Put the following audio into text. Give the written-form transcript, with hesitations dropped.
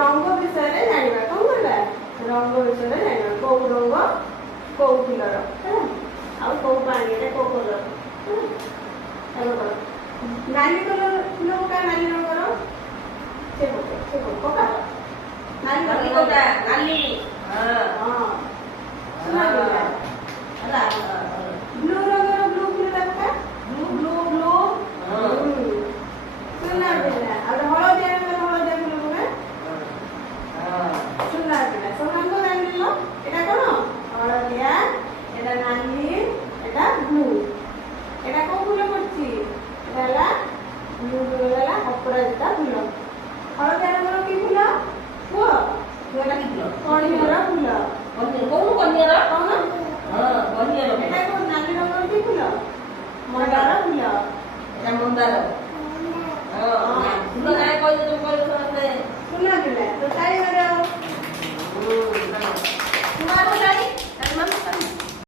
रंग विषय रे जानिबा कोन करबा रंग विषय रे जानिबा को रंग को फुलर है आ को पानी रे को कलर हेलो कलर नाली कलर फुल का नाली रंग रो से पका नाली कोटा नाली हां हां सुना दिला अला ब्लू रंग रो ब्लू फुल रखा ब्लू हां सुना दिला और हळदिया रंग हळदिया फुल में हां सुना दिला सोना को जानिलो एटा कोन हळदिया एटा नाली एटा ब्लू एटा को फुल करछि एटा ला ब्लू फुल ला अपराजिता फुल हळदिया रंग रो की फुल वो कोटा की फुल कणियार फुल कोन कन्यार कोन हां कन्यार एटा को नाली रंग रो की फुल मंदार फुल एटा मंदार हां फुल काय कोइ